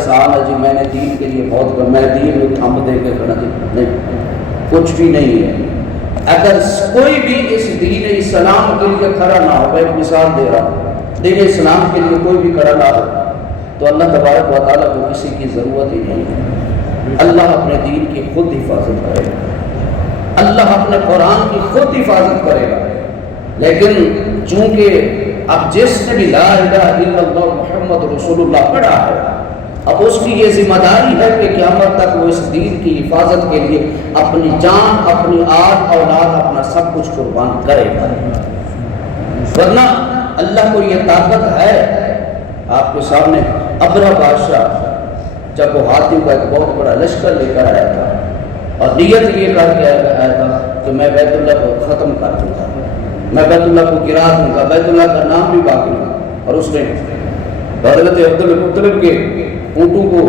احسان ہے جی میں نے دین کے لیے بہت کر، میں دین میں تھم دے کے کھڑا نہیں، کچھ بھی نہیں ہے۔ اگر کوئی بھی اس دین اسلام کے لیے کھڑا نہ ہو، میں ایک مثال دے رہا ہوں، دین اسلام کے لیے کوئی بھی کھڑا نہ ہو تو اللہ تبارک و تعالیٰ کو کسی کی ضرورت ہی نہیں ہے۔ اللہ اپنے دین کی خود حفاظت کرے گا، اللہ اپنے قرآن کی خود حفاظت کرے گا۔ لیکن چونکہ اب جس نے بھی لا الہ الا اللہ محمد رسول اللہ پڑھا ہے، اب اس کی یہ ذمہ داری ہے کہ قیامت تک وہ اس دین کی حفاظت کے لیے اپنی جان، اپنی آل اولاد، اپنا سب کچھ قربان کرے گا۔ ورنہ اللہ کو یہ طاقت ہے۔ آپ کے سامنے ابرہ بادشاہ جب وہ ہاتھیوں کا ایک بہت بڑا لشکر لے کر آیا تھا اور نیت یہ کر کے آیا تھا کہ میں بیت اللہ کو ختم کر دوں گا، میں بیت اللہ کو گرا دوں گا، بیت اللہ کا نام بھی باقی نہیں۔ اور اس نے حضرت عبد المطلب کے اونٹوں کو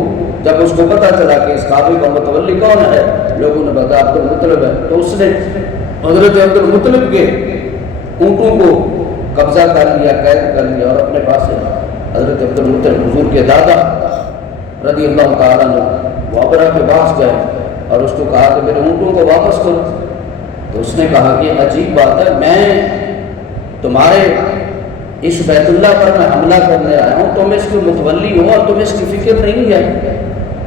جب اس کو پتا چلا کہ اس کعبے کا متولی کون ہے، لوگوں نے بتایا عبد المطلب ہے، تو اس نے حضرت عبد المطلب کے اونٹوں کو قبضہ کر لیا، قید کر لیا اور اپنے پاس سے حضرت عبد المطلب حضور کے دادا رضی اللہ تعالیٰ نے وہ ابرہ کے پاس گئے اور اس کو کہا کہ میرے اونٹوں کو واپس کرو۔ تو اس نے کہا کہ عجیب بات ہے، میں تمہارے اس بیت اللہ پر میں حملہ کرنے آیا ہوں، تم اس کے متولی ہو اور تمہیں اس کی فکر نہیں ہے،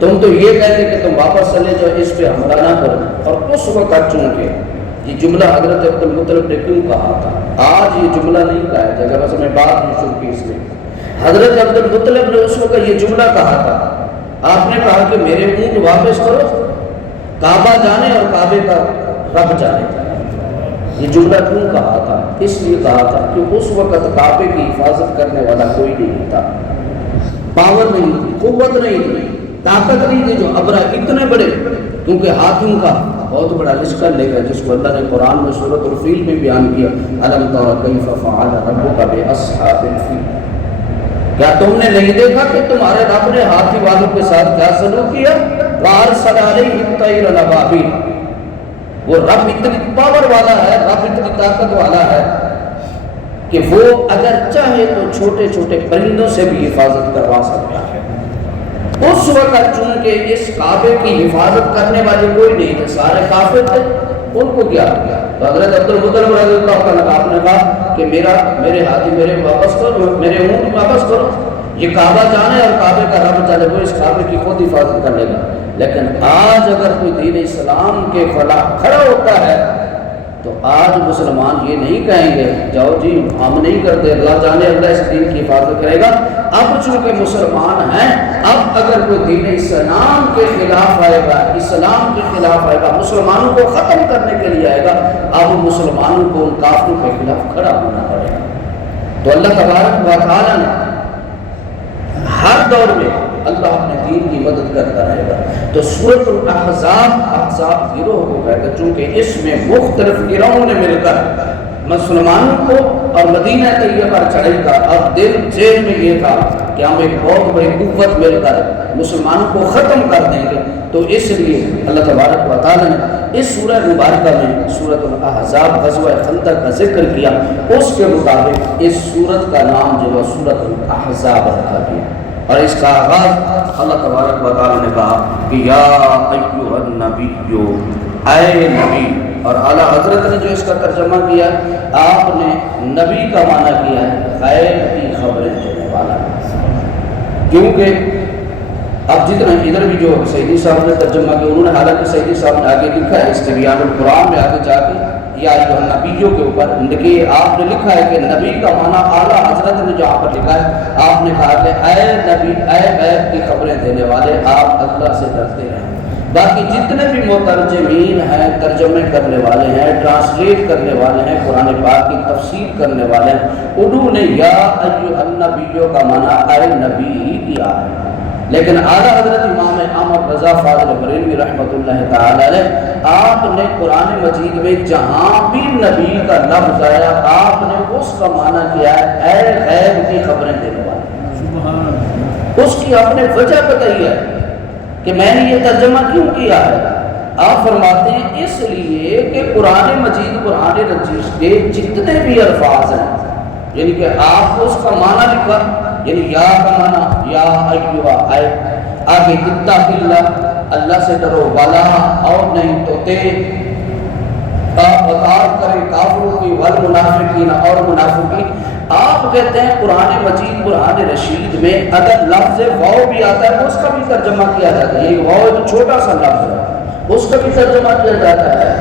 تم تو یہ کہتے کہ تم واپس چلے جاؤ، اس پہ حملہ نہ کرو۔ اور اس وقت چونکہ یہ جملہ حضرت عبد المطلب نے کیوں کہا تھا، آج یہ جملہ نہیں کہا ہے، جگہ بس میں بات نہیں شروع کی اس لیے حضرت عبد المطلب نے اس وقت یہ جملہ کہا تھا، آپ نے کہا کہ میرے اونٹ واپس کرو، کعبہ جانے اور کعبے کا رب جانے۔ یہ جملہ کیوں کہا تھا؟ اس لیے کہا تھا کہ اس وقت کعبے کی حفاظت کرنے والا کوئی نہیں تھا، پاور نہیں تھی، قوت نہیں تھی، طاقت نہیں تھی جو ابرہ اتنے بڑے، کیونکہ ہاتھیوں کا بہت بڑا لشکر لے گا جس کو اللہ نے قرآن میں سورۃ الفیل میں بیان کیا، الم تر کیف فعل ربک باصحاب الفیل، کیا تم نے نہیں دیکھا کہ تمہارے رب نے ہاتھی والوں کے ساتھ کیا سلوک کیا؟ وارسل علیہم طیر الابابیل، وہ رب اتنی پاور والا ہے، رب اتنی طاقت والا ہے کہ وہ اگر چاہے تو چھوٹے چھوٹے پرندوں سے بھی حفاظت کروا سکتا ہے۔ اس وقت چونکہ اس کعبے کی حفاظت کرنے والے کوئی نہیں تھے، سارے کافر تھے، ان کو کیا کیا؟ تو حضرت عبد المطلب رضی اللہ عنہ آپ نے کہا کہ میرے ہاتھی میرے واپس کرو، میرے اونٹ واپس کرو، یہ کعبہ جانے اور کعبے کا رب چلے، وہ اس کعبے کی خود حفاظت کر لے گا۔ لیکن آج اگر کوئی دین اسلام کے خلاف کھڑا ہوتا ہے تو آج مسلمان یہ نہیں کہیں گے جاؤ جی ہم نہیں کرتے، اللہ جانے اللہ اس دین کی حفاظت کرے گا۔ اب چونکہ مسلمان ہیں، اب اگر کوئی دین اسلام کے خلاف آئے گا، اسلام کے خلاف آئے گا، مسلمانوں کو ختم کرنے کے لیے آئے گا، اب مسلمانوں کو ان کافروں کے خلاف کھڑا ہونا پڑے گا۔ تو اللہ تبارک و تعالیٰ نے ہر دور میں اللہ اپنے دین کی مدد کرتا رہے گا۔ تو سورۃ الاحزاب، احزاب گروہ کو کہتے ہیں چونکہ اس میں مختلف گروہوں نے مل کر مسلمانوں کو اور مدینہ طیبہ پر چڑھائی کا، اور دل ذہن میں یہ تھا کہ ہم ایک بہت بڑی قوت مل کر مسلمانوں کو ختم کر دیں گے۔ تو اس لیے اللہ تبارک و تعالیٰ نے اس سورہ مبارکہ میں سورۃ الاحزاب غزوہ خندق کا ذکر کیا، اس کے مطابق اس سورت کا نام جو ہے سورۃ الاحزاب رکھا گیا۔ اور اس کا آغاز اللہ تبارک و تعالیٰ نے کہا کہ یا ایھا النبی، اے نبی، اور اعلیٰ حضرت نے جو اس کا ترجمہ کیا، آپ نے نبی کا معنی کیا ہے غیب کی خبریں دینے والا، کیونکہ اب جتنا ادھر بھی جو سیدی صاحب نے ترجمہ کیا، انہوں نے حالانکہ سیدی صاحب نے آگے لکھا ہے استبیان القرآن میں آگے جا کے یا نبیوں کے اوپر دیکھیے آپ نے لکھا ہے کہ نبی کا معنی اعلیٰ حضرت نے جو آپ پر لکھا ہے، آپ نے کہا کہ اے نبی، اے غیب کی خبریں دینے والے، آپ اللہ سے ڈرتے رہیں۔ باقی جتنے بھی مترجمین ہیں، ترجمے کرنے والے ہیں، ٹرانسلیٹ کرنے والے ہیں، قرآن پاک کی تفسیر کرنے والے ہیں، انہوں نے یا ایھا النبیوں کا معنی اے نبی کیا ہے۔ لیکن اعلیٰ حضرت امام احمد رضا فاضل بریلوی رحمۃ اللہ تعالی علیہ، آپ نے قرآن مجید میں جہاں بھی نبی کا لفظ آیا، آپ نے اس کا معنی کیا ہے اے غیب کی خبریں دینے والے۔ اس کی آپ نے وجہ بتائی ہے کہ میں نے یہ ترجمہ کیوں کیا ہے۔ آپ فرماتے ہیں اس لیے کہ قرآن مجید، قرآن رجیش کے جتنے بھی الفاظ ہیں، یعنی کہ آپ اس کا معنی لکھا، یعنی یا کا معنی یا ایھا، اے، آگے اتق اللہ، اللہ سے ڈرو، والا اور نہیں تو تے اطاعت کریں کافروں کی، والمنافقین اور منافقین۔ آپ کہتے ہیں قرآن مجید قرآن رشید میں اگر لفظ واو بھی آتا ہے اس کا بھی ترجمہ کیا جاتا ہے، یہ واو ایک چھوٹا سا لفظ ہے اس کا بھی ترجمہ کیا جاتا ہے،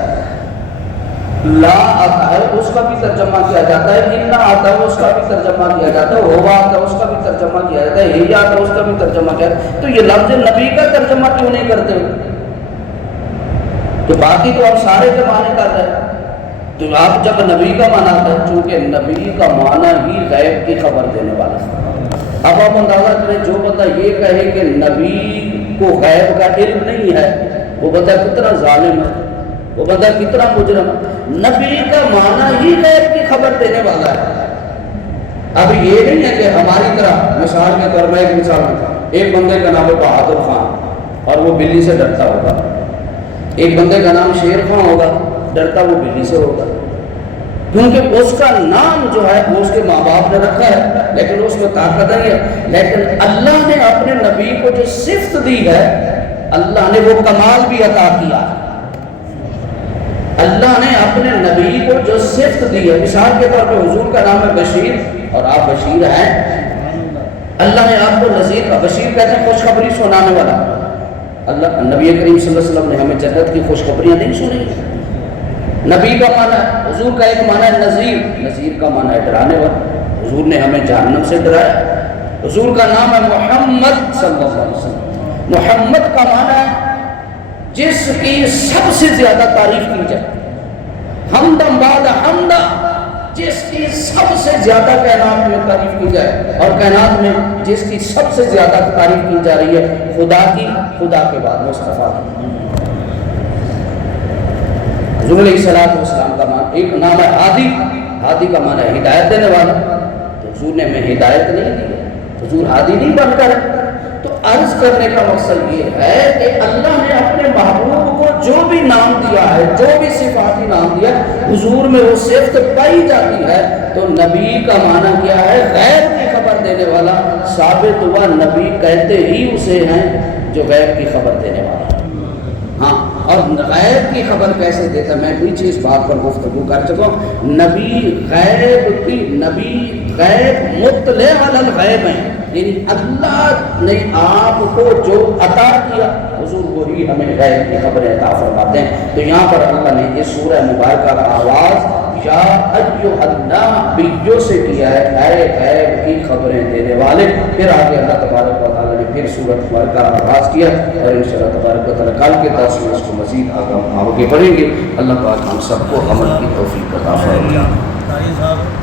لا آتا ہے اس کا بھی ترجمہ کیا جاتا ہے، انا آتا ہے اس کا بھی ترجمہ کیا جاتا ہے، ہوا آتا ہے اس کا بھی ترجمہ کیا جاتا ہے، ہی آتا ہے اس کا بھی ترجمہ کیا جاتا ہے۔ تو یہ لفظ نبی کا ترجمہ کیوں نہیں کرتے ہو؟ تو باقی تو آپ سارے کے معنی کر رہے ہیں، تو آپ جب نبی کا معنی ہے، چونکہ نبی کا معنی ہی غیب کی خبر دینے والا ہے۔ اب آپ اندازہ کریں جو بندہ یہ کہے کہ نبی کو غیب کا علم نہیں ہے، وہ بندہ کتنا ظالم ہے، وہ بندہ کتنا مجرم ہے۔ نبی کا معنی ہی غیب کی خبر دینے والا ہے۔ اب یہ نہیں ہے کہ ہماری طرح مثال کے طور میں ایک مثال ہے، ایک بندے کا نام ہے بہادر خان اور وہ بلی سے ڈرتا ہوگا، ایک بندے کا نام شیر خان ہوگا، ڈرتا وہ بلی سے ہوگا، کیونکہ اس کا نام جو ہے وہ اس کے ماں باپ نے رکھا ہے، لیکن اس میں طاقت نہیں ہے۔ لیکن اللہ نے اپنے نبی کو جو صفت دی ہے، اللہ نے وہ کمال بھی عطا کیا ہے۔ اللہ نے اپنے نبی کو جو صفت دی ہے، مثال کے طور پہ حضور کا نام ہے بشیر اور آپ بشیر ہیں، اللہ نے آپ کو نذیر کا، بشیر کہتے ہیں خوشخبری سنانے والا، اللہ نبی کریم صلی اللہ علیہ وسلم نے ہمیں جنت کی خوشخبریاں نہیں سنی۔ نبی کا معنی ہے، حضور کا ایک معنی ہے نذیر، نذیر کا معنی ہے ڈرانے والا، حضور نے ہمیں جہنم سے ڈرایا۔ حضور کا نام ہے محمد صلی اللہ علیہ وسلم، محمد کا معنی ہے جس کی سب سے زیادہ تعریف کی جائے، حمدم بعد حمدہ، جس کی سب سے زیادہ کائنات میں تعریف کی جائے، اور کائنات میں جس کی سب سے زیادہ تعریف کی جا رہی ہے خدا کی، خدا کے بعد مصطفیٰ کی۔ حضور علیہ السلام کا معنی ایک نام ہے ہادی، ہادی کا معنی ہے ہدایت دینے والا، تو حضور نے ہمیں ہدایت نہیں دی، حضور ہادی نہیں بن کر۔ تو عرض کرنے کا مقصد یہ ہے کہ اللہ نے اپنے محبوب کو جو بھی نام دیا ہے، جو بھی صفاتی نام دیا، حضور میں وہ صفت پائی جاتی ہے۔ تو نبی کا معنی کیا ہے؟ غیب کی خبر دینے والا، ثابت ہوا نبی کہتے ہی اسے ہیں جو غیب کی خبر دینے والا۔ ہاں، اور غیب کی خبر کیسے دیتا؟ میں پیچھے اس بات پر گفتگو کر چکا ہوں۔ نبی غیب کی، نبی غیب مطلع علی الغیب ہیں، یعنی اللہ نے آپ کو جو عطا کیا حضور وہی ہمیں غیب کی خبریں عطا فرماتے ہیں۔ تو یہاں پر اللہ نے اس سورہ مبارکہ کا آغاز یا ایھا النبی سے کیا ہے، اے غیب کی خبریں دینے والے۔ پھر آگے اللہ تبارک و تعالیٰ نے پھر سورۃ مبارکہ کا آغاز کیا، اور انشاءاللہ تبارک و تعالیٰ کل کے درس میں اس کو مزید آگے پڑھیں گے۔ اللہ پاک ہم سب کو عمل کی توفیق عطا فرمائے۔